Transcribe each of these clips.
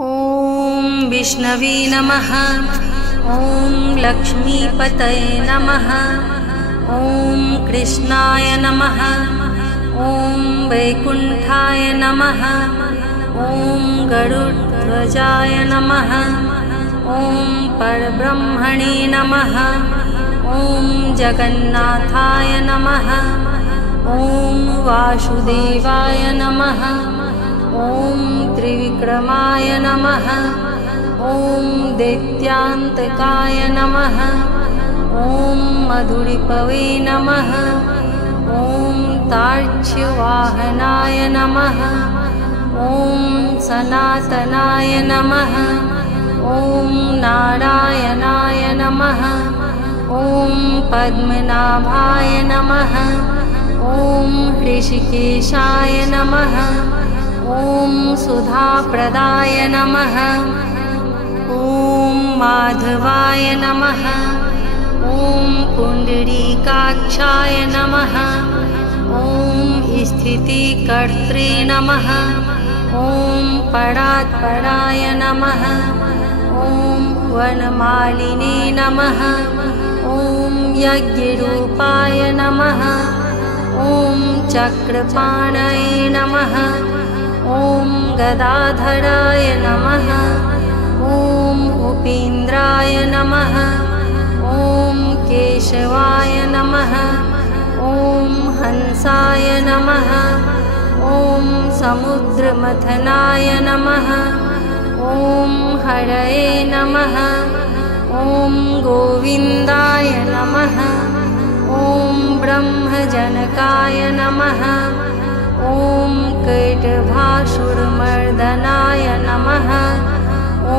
ॐ विष्णवे नमः। ॐ लक्ष्मीपतये नमः। ॐ कृष्णाय नमः। ॐ वैकुण्ठाय नमः। ॐ गरुडध्वजाय नमः। ॐ परब्रह्मणे नमः। ॐ जगन्नाथाय नमः। ॐ वासुदेवाय नमः। ॐ त्रिविक्रमाय नमः। ॐ दैत्यान्तकाय नमः। ॐ मधुरिपवे नमः। ॐ तार्क्ष्यवाहनाय नमः। ॐ सनातनाय नमः। ॐ नारायणाय नमः। ॐ पद्मनाभाय नमः। ॐ ऋषिकेशाय नमः। ॐ सुधाप्रदाय नमः। ॐ माधवाय नमः। ॐ पुण्डरीकाक्षाय नमः। ॐ स्थितिकर्त्रे नमः। ॐ परात्पराय नमः। ॐ वनमालिने नमः। ॐ यज्ञरूपाय नमः। ॐ चक्रपाणये नमः। ॐ गदाधराय नमः। ॐ उपेन्द्राय नमः। ॐ केशवाय नमः। ॐ हंसाय नमः। ॐ समुद्रमथनाय नमः। ॐ हरये नमः। ॐ गोविन्दाय नमः। ॐ ब्रह्मजनकाय नमः। ॐ कैटभासुरमर्दनाय नमः। ॐ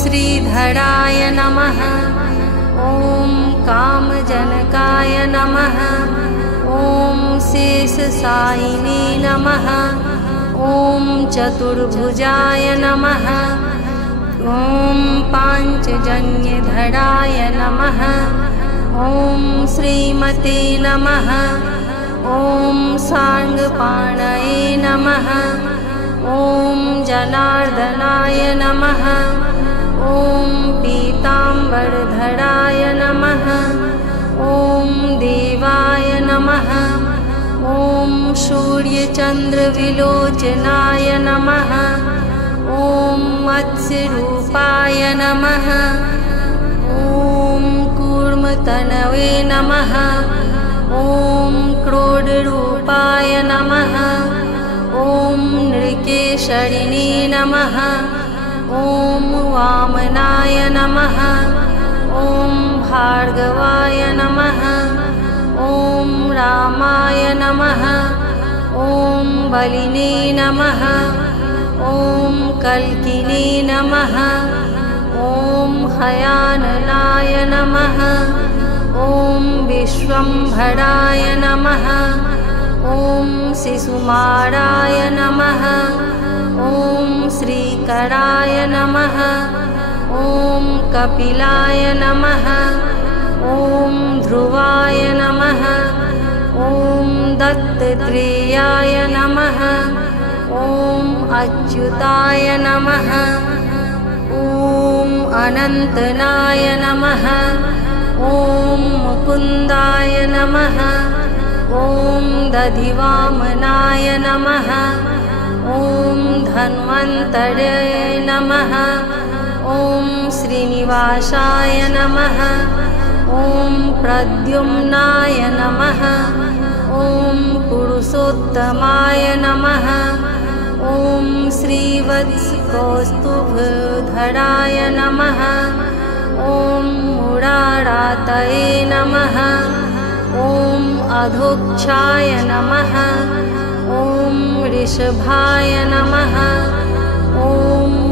श्रीधराय नमः। ॐ कामजनकाय नमः। ॐ शेषशायिने नमः। ॐ चतुर्भुजाय नमः। ॐ पाञ्चजन्यधराय नमः। ॐ श्रीमते नमः। ॐ साङ्गपाणये नमः। ॐ जनार्दनाय नमः। ॐ पीताम्बरधराय नमः। ॐ देवाय नमः। ॐ सूर्यचन्द्रविलोचनाय नमः। ॐ मत्स्यरूपाय नमः। ॐ कूर्मतनवे नमः। ॐ क्रोडरूपाय नमः। ॐ नृकेशरिणे नमः। ॐ वामनाय नमः। ॐ भार्गवाय नमः। ॐ रामाय नमः। ॐ बलिने नमः। ॐ कल्किने नमः। ॐ हयानलाय नमः। ॐ विश्वम्भराय नमः। ॐ शिशुमाराय नमः। ॐ श्रीकराय नमः। ॐ कपिलाय नमः। ॐ ध्रुवाय नमः। ॐ दत्तात्रेयाय नमः। ॐ अच्युताय नमः। ॐ अनन्तनाय नमः। ॐ मुकुन्दाय नमः। ॐ दधिवामनाय नमः। ॐ धन्वन्तरे नमः। ॐ श्रीनिवासाय नमः। ॐ प्रद्युम्नाय नमः। ॐ पुरुषोत्तमाय नमः। ॐ श्रीवत्सकौस्तुभधराय नमः। ॐ मुरारातये नमः। ॐ अधोक्षाय नमः। ॐ वृषभाय नमः। ॐ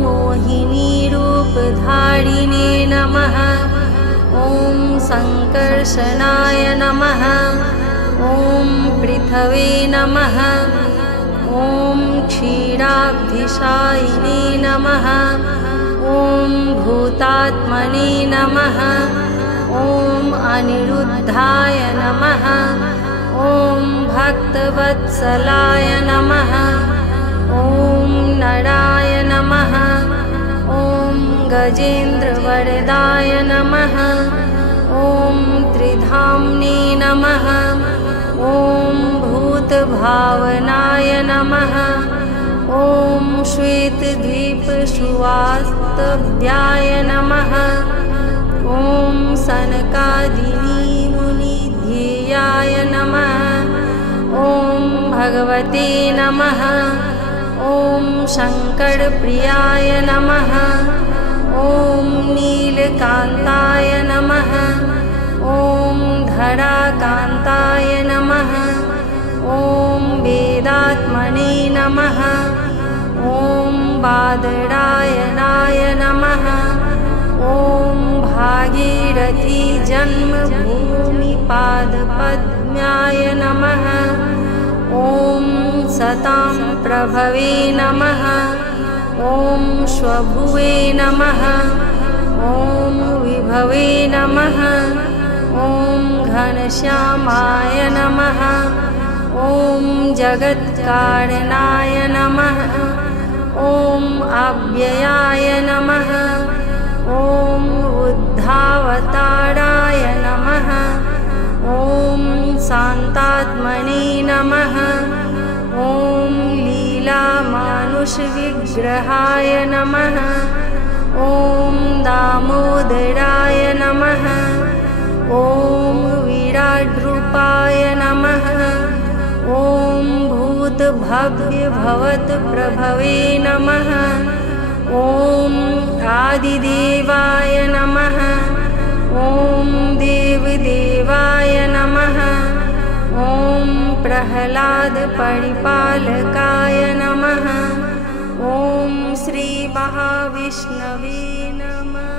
मोहिनीरूपधारिणे नमः। ॐ सङ्कर्षणाय नमः। ॐ पृथवे नमः। ॐ क्षीराब्धिशायिने नमः। ॐ भूतात्मने नमः। ॐ अनिरुद्धाय नमः। ॐ भक्तवत्सलाय नमः। ॐ नराय नमः। गजेन्द्रवरदाय नमः। ॐ त्रिधाम्ने नमः। ॐ भूतभावनाय नमः। ॐ श्वेतद्वीपसुवास्तव्याय नमः। ॐ सनकादिनीमुनिध्येयाय नमः। ॐ भगवते नमः। ॐ शङ्करप्रियाय नमः। ॐ नीलकान्ताय नमः। ॐ धराकान्ताय नमः। ॐ वेदात्मने नमः। ॐ बादरायणाय नमः। ॐ भागीरथी जन्मभूमिपादपद्माय नमः। ॐ सतां प्रभवे नमः। ॐ स्वभुवे नमः। ॐ विभवे नमः। ॐ घनश्यामाय नमः। ॐ जगत्कारणाय नमः। ॐ अव्ययाय नमः। ॐ बुद्धावताराय नमः। ॐ शान्तात्मने नमः। ॐ लीलामानुषविग्रहाय नमः। ॐ दामोदराय नमः। ॐ विराड्रूपाय नमः। ॐ भूतभव्यभवत्प्रभवे नमः। ॐ आदिदेवाय नमः। ॐ देवदेवाय नमः। ॐ प्रह्लादपरिपालकाय नमः। ॐ श्रीमहाविष्णवे नमः।